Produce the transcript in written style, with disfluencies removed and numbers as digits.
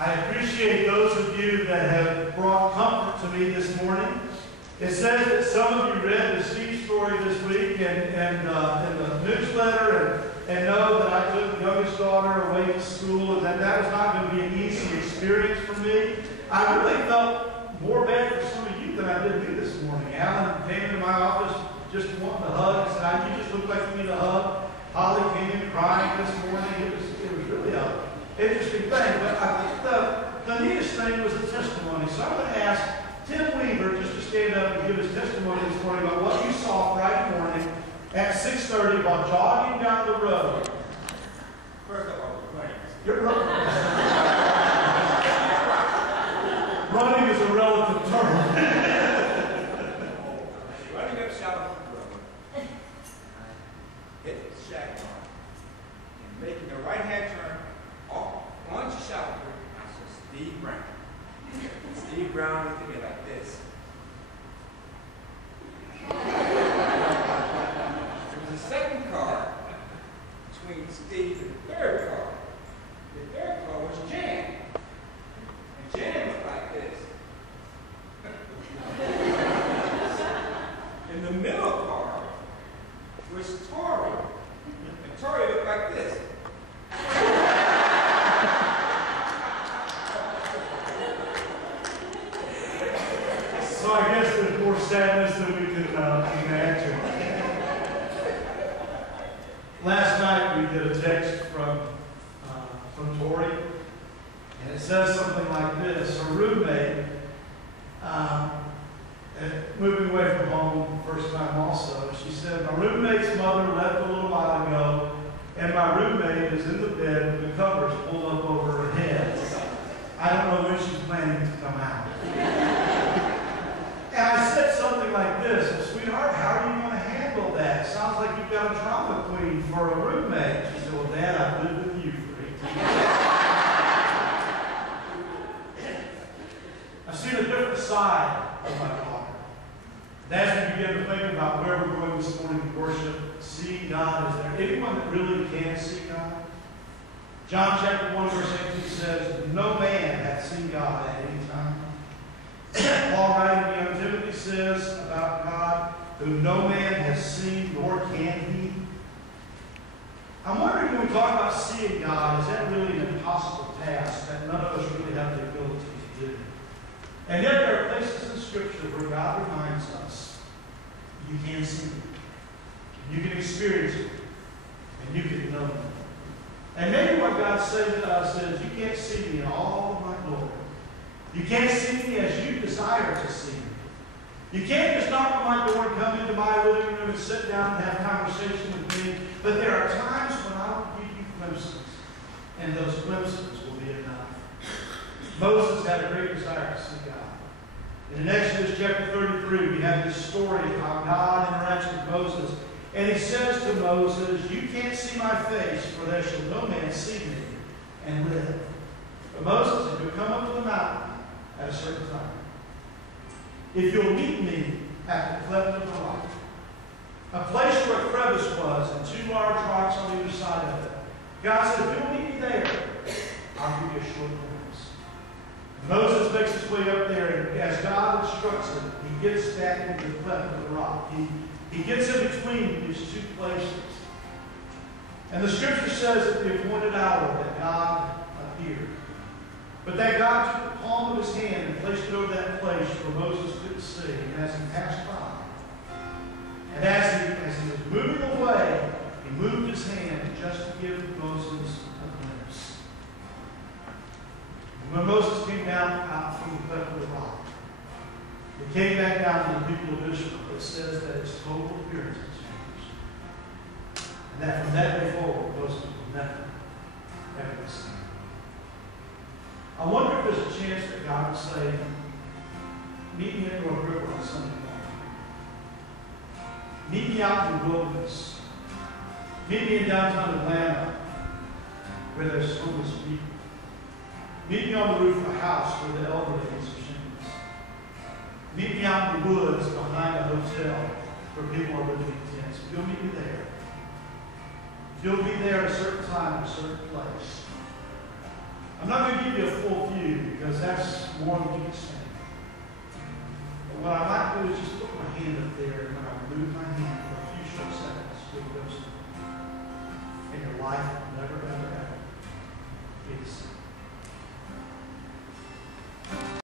I appreciate those of you that have brought comfort to me this morning. It says that some of you read the Steve story this week and in the newsletter and know that I took the youngest daughter away to school and that was not going to be an easy experience for me. I really felt more bad for some of you than I did me this morning. Alan came into my office just wanting to hug and said, "You just look like you need a hug." Holly came in crying this morning. It was really an interesting thing. But I think the neatest thing was the testimony. So I'm going to ask Tim Weaver just to stand up and give his testimony this morning about what you saw Friday morning at 6:30 while jogging down the road. First of all, running. You're running. Running is a relative term. Running up Shallow Road, hit the shack bar, and making the right-hand turn off onto Shallow Creek, I saw Steve Brown. Steve Brown looked at me like this. There was a second car between Steve and the third car. The third car was Jan. And Jan looked like this. In the middle car was Tori. And Tori looked like this. So I guess there's more sadness than we could imagine. Last night we did a text from Tori, and it says something like this. Her roommate, moving away from home first time also, she said, "My roommate's mother left a little while ago, and my roommate is in the bed with the covers pulled up over her head. I don't know when she's planning to come out." And I said something like this, "Well, sweetheart, how are you going to handle that? Sounds like you've got a drama queen for a roommate." She said, "Well, Dad, I've lived with you for 18 years. I've seen a different side of my daughter. And as we begin to think about where we're going this morning to worship, seeing God, is there anyone that really can see God? John chapter 1, verse 18 says, "No man hath seen God at any time." Paul writing to young Timothy says about God, "Whom no man has seen, nor can he." I'm wondering, when we talk about seeing God, is that really an impossible task that none of us really have the ability to do? And yet there are places in Scripture where God reminds us, you can see Him, you can experience Him, and you can know Him. And maybe what God's saying to us is, you can't see me in all of my glory. You can't see me as you desire to see me. You can't just knock on my door and come into my living room and sit down and have conversation with me. But there are times when I will give you glimpses, and those glimpses will be enough. Moses had a great desire to see God. In Exodus chapter 33, we have this story of how God interacts with Moses. And he says to Moses, "You can't see my face, for there shall no man see me and live." But Moses, if you come up to the mountain at a certain time, if you'll meet me at the cleft of the rock, a place where a crevice was and two large rocks on either side of it, God said, "If you'll meet me there, I'll give you a short glimpse." Moses makes his way up there, and as God instructs him, he gets back into the cleft of the rock. He gets in between these two places. And the Scripture says at the appointed hour that God appeared. But that God took the palm of his hand and placed it over that place where Moses couldn't see. And as he passed by, and as he was moving away, he moved his hand just to give Moses a glimpse. And when Moses came down out from the cleft of the rock, he came back down to the people of Israel. It says that his total appearance has changed. And that from that day forward, Moses will never, ever be seen. I wonder if there's a chance that God would say, "Meet me at North River on Sunday morning. Meet me out in the wilderness. Meet me in downtown Atlanta where there's homeless people. Meet me on the roof of a house where the elderly need some shingles. Meet me out in the woods behind a hotel where people are living in tents. If you'll meet me there. If you'll be there at a certain time, at a certain place, I'm not going to give you a full view because that's more than you can stand. But what I might do is just put my hand up there, and when I move my hand for a few short seconds, you'll notice and your life will never